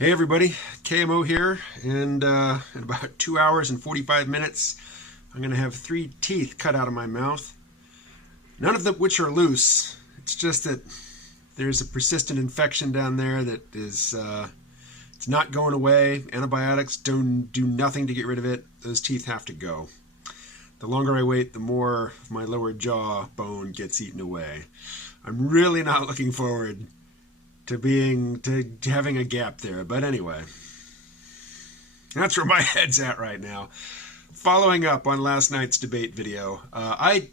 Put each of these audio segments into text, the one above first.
Hey everybody, KMO here, and in about 2 hours and 45 minutes, I'm going to have 3 teeth cut out of my mouth, none of them which are loose. It's just that there's a persistent infection down there that is, it's not going away. Antibiotics don't do nothing to get rid of it. Those teeth have to go. The longer I wait, the more of my lower jaw bone gets eaten away. I'm really not looking forward to having a gap there. But anyway, that's where my head's at right now. Following up on last night's debate video, I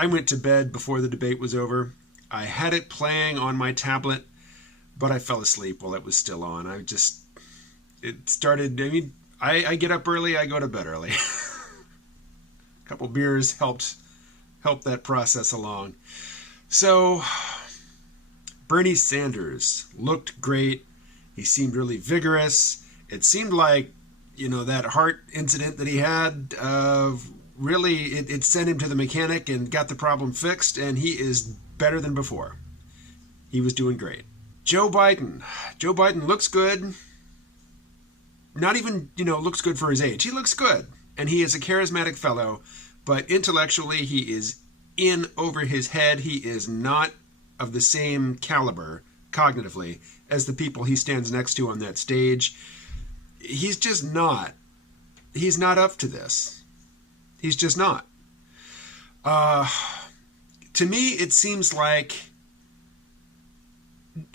went to bed before the debate was over. I had it playing on my tablet, but I fell asleep while it was still on. It started, I get up early, I go to bed early. A couple beers helped that process along. So Bernie Sanders looked great. He seemed really vigorous. It seemed like, that heart incident that he had, really, it sent him to the mechanic and got the problem fixed, and he is better than before. He was doing great. Joe Biden looks good. Not even, looks good for his age. He looks good, and he is a charismatic fellow, but intellectually he is in over his head. He is not of the same caliber cognitively as the people he stands next to on that stage. He's just not. He's not up to this. He's just not. To me, it seems like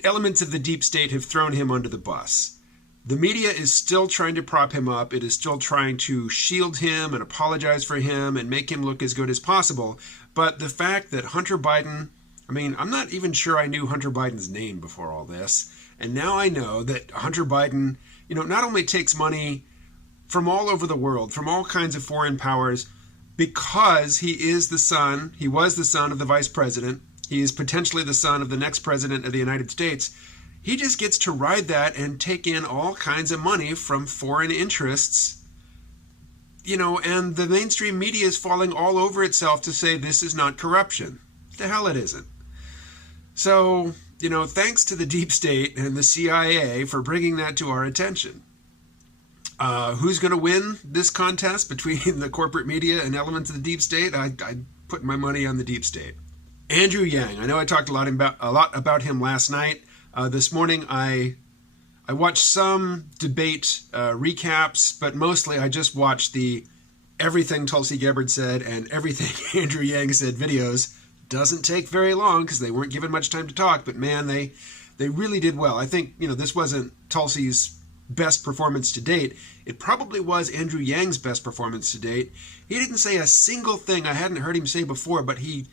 elements of the deep state have thrown him under the bus. The media is still trying to prop him up. It is still trying to shield him and apologize for him and make him look as good as possible. But the fact that Hunter Biden, I'm not even sure I knew Hunter Biden's name before all this. And now I know that Hunter Biden, not only takes money from all over the world, from all kinds of foreign powers, because he was the son of the vice president. He is potentially the son of the next president of the United States. He just gets to ride that and take in all kinds of money from foreign interests. And the mainstream media is falling all over itself to say this is not corruption. The hell it isn't. So, thanks to the deep state and the CIA for bringing that to our attention. Who's going to win this contest between the corporate media and elements of the deep state? I put my money on the deep state. Andrew Yang. I know I talked a lot about him last night. This morning I watched some debate recaps, but mostly I just watched the everything Tulsi Gabbard said and everything Andrew Yang said videos. Doesn't take very long because they weren't given much time to talk, but man, they really did well. I think, this wasn't Tulsi's best performance to date. It probably was Andrew Yang's best performance to date. He didn't say a single thing I hadn't heard him say before, but he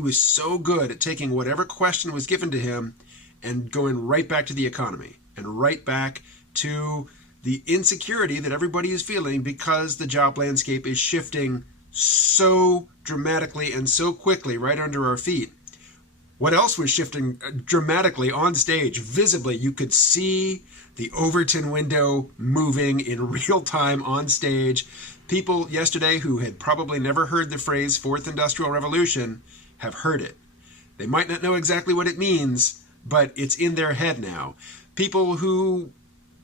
was so good at taking whatever question was given to him and going right back to the economy and right back to the insecurity that everybody is feeling because the job landscape is shifting so dramatically and so quickly right under our feet. What else was shifting dramatically on stage? Visibly, you could see the Overton window moving in real time on stage. People yesterday who had probably never heard the phrase Fourth Industrial Revolution have heard it. They might not know exactly what it means, but it's in their head now. People who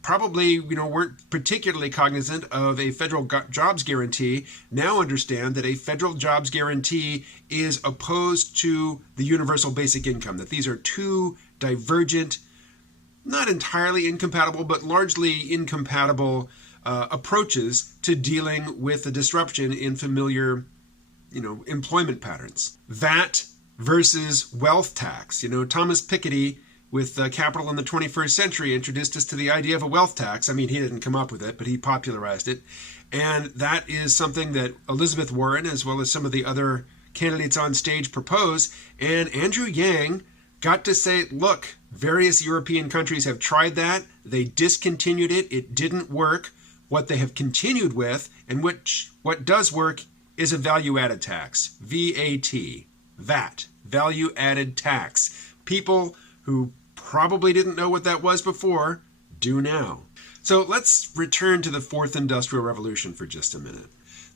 probably weren't particularly cognizant of a federal jobs guarantee now understand that a federal jobs guarantee is opposed to the universal basic income, that these are two divergent, not entirely incompatible, but largely incompatible approaches to dealing with the disruption in familiar employment patterns. VAT versus wealth tax. Thomas Piketty with Capital in the 21st Century introduced us to the idea of a wealth tax. He didn't come up with it, but he popularized it. And that is something that Elizabeth Warren, as well as some of the other candidates on stage, propose. And Andrew Yang got to say, look, various European countries have tried that. They discontinued it. It didn't work. What they have continued with, and what does work, is a value-added tax. VAT, value-added tax. People who probably didn't know what that was before do now. So let's return to the Fourth Industrial Revolution for just a minute.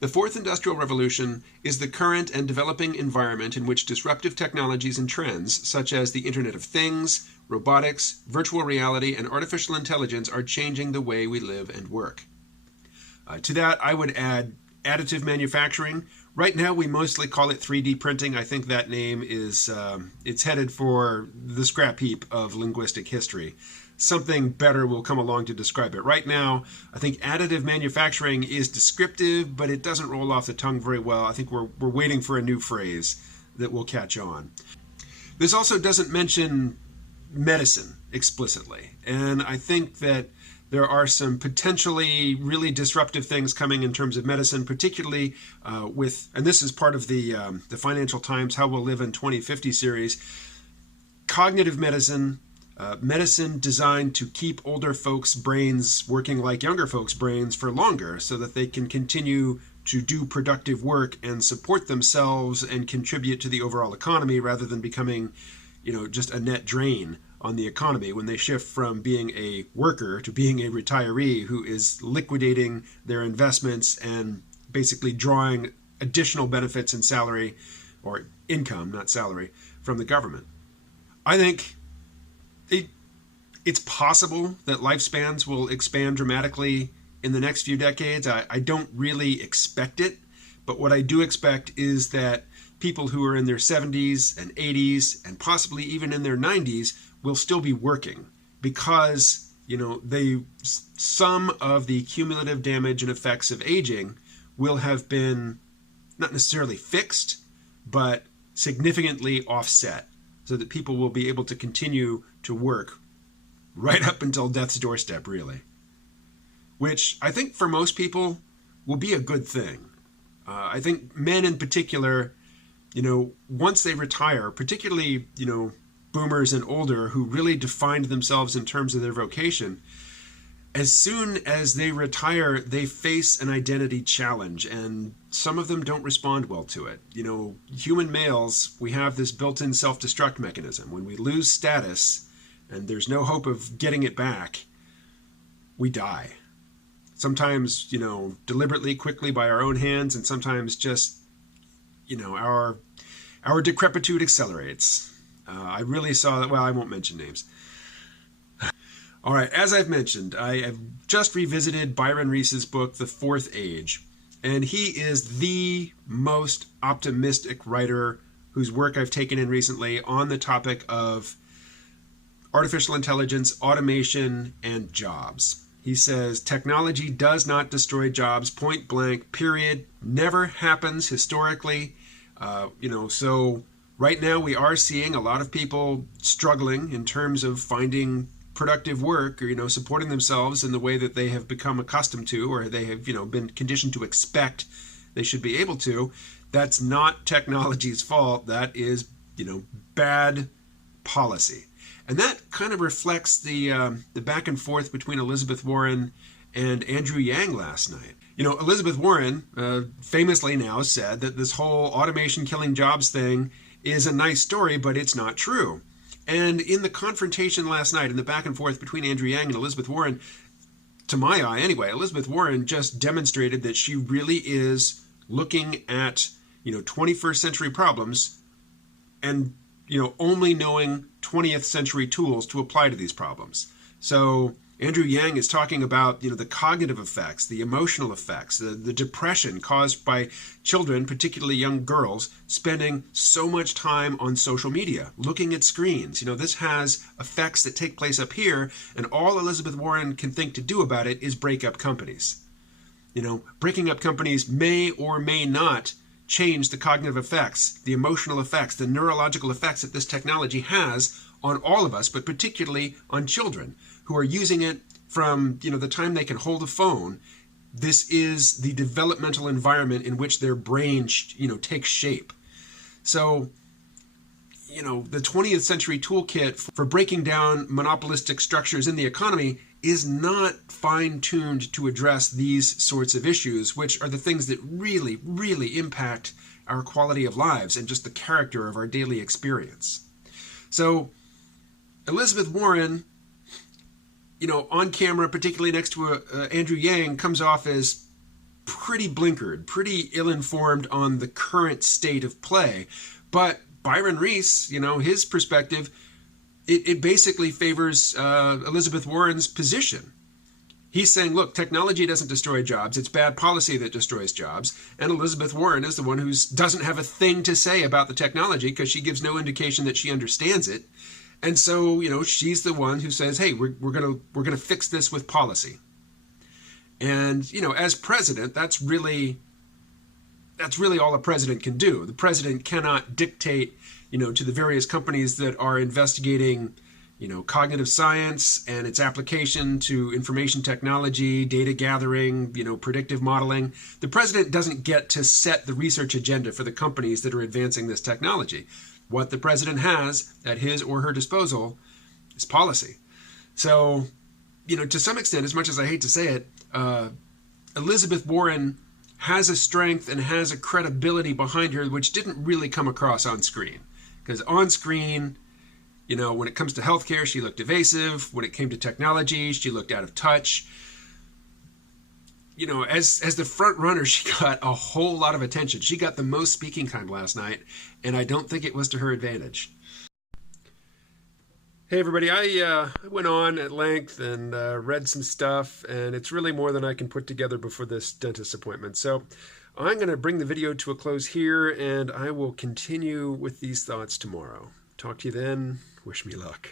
The Fourth Industrial Revolution is the current and developing environment in which disruptive technologies and trends, such as the Internet of Things, robotics, virtual reality, and artificial intelligence are changing the way we live and work. To that, I would add additive manufacturing. Right now, we mostly call it 3D printing. I think that name is it's headed for the scrap heap of linguistic history. Something better will come along to describe it. Right now, I think additive manufacturing is descriptive, but it doesn't roll off the tongue very well. I think we're waiting for a new phrase that will catch on. This also doesn't mention medicine explicitly, and I think that there are some potentially really disruptive things coming in terms of medicine, particularly with, and this is part of the Financial Times How We'll Live in 2050 series, cognitive medicine, medicine designed to keep older folks' brains working like younger folks' brains for longer so that they can continue to do productive work and support themselves and contribute to the overall economy rather than becoming, just a net drain on the economy when they shift from being a worker to being a retiree who is liquidating their investments and basically drawing additional benefits and salary, or income, not salary, from the government. I think it's possible that lifespans will expand dramatically in the next few decades. I don't really expect it, but what I do expect is that people who are in their 70s and 80s and possibly even in their 90s will still be working because, some of the cumulative damage and effects of aging will have been not necessarily fixed, but significantly offset so that people will be able to continue to work right up until death's doorstep, really. Which I think for most people will be a good thing. I think men in particular, once they retire, particularly, boomers and older who really defined themselves in terms of their vocation, as soon as they retire, they face an identity challenge, and some of them don't respond well to it. Human males, we have this built-in self-destruct mechanism. When we lose status and there's no hope of getting it back, we die. Sometimes, deliberately, quickly by our own hands, and sometimes just, our decrepitude accelerates. I really saw that. Well, I won't mention names. All right, as I've mentioned, I have just revisited Byron Reese's book, The Fourth Age, and he is the most optimistic writer whose work I've taken in recently on the topic of artificial intelligence, automation, and jobs. He says, technology does not destroy jobs, point blank, period. Never happens historically. So right now we are seeing a lot of people struggling in terms of finding productive work or, supporting themselves in the way that they have become accustomed to or they have, been conditioned to expect they should be able to. That's not technology's fault. That is, bad policy. And that kind of reflects the back and forth between Elizabeth Warren and Andrew Yang last night. Elizabeth Warren famously now said that this whole automation killing jobs thing is a nice story, but it's not true. And in the confrontation last night, in the back and forth between Andrew Yang and Elizabeth Warren, to my eye anyway, Elizabeth Warren just demonstrated that she really is looking at, 21st century problems and, only knowing 20th century tools to apply to these problems. So Andrew Yang is talking about, the cognitive effects, the emotional effects, the depression caused by children, particularly young girls, spending so much time on social media, looking at screens. This has effects that take place up here, and all Elizabeth Warren can think to do about it is break up companies. Breaking up companies may or may not change the cognitive effects, the emotional effects, the neurological effects that this technology has on all of us, but particularly on children who are using it from, the time they can hold a phone. This is the developmental environment in which their brain, takes shape. So, the 20th century toolkit for breaking down monopolistic structures in the economy is not fine-tuned to address these sorts of issues, which are the things that really, really impact our quality of lives and just the character of our daily experience. So, Elizabeth Warren on camera, particularly next to Andrew Yang, comes off as pretty blinkered, pretty ill-informed on the current state of play. But Byron Reese, his perspective, it basically favors Elizabeth Warren's position. He's saying, look, technology doesn't destroy jobs. It's bad policy that destroys jobs. And Elizabeth Warren is the one who doesn't have a thing to say about the technology because she gives no indication that she understands it. And so, she's the one who says, hey, we're gonna fix this with policy. And, as president, that's really all a president can do. The president cannot dictate, to the various companies that are investigating cognitive science and its application to information technology, data gathering, predictive modeling. The president doesn't get to set the research agenda for the companies that are advancing this technology. What the president has at his or her disposal is policy. So, to some extent, as much as I hate to say it, Elizabeth Warren has a strength and has a credibility behind her which didn't really come across on screen. Because on screen, when it comes to healthcare, she looked evasive. When it came to technology, she looked out of touch. As the front runner, she got a whole lot of attention. She got the most speaking time last night, and I don't think it was to her advantage. Hey everybody, I went on at length and read some stuff, and it's really more than I can put together before this dentist appointment. So I'm going to bring the video to a close here, and I will continue with these thoughts tomorrow. Talk to you then. Wish me luck.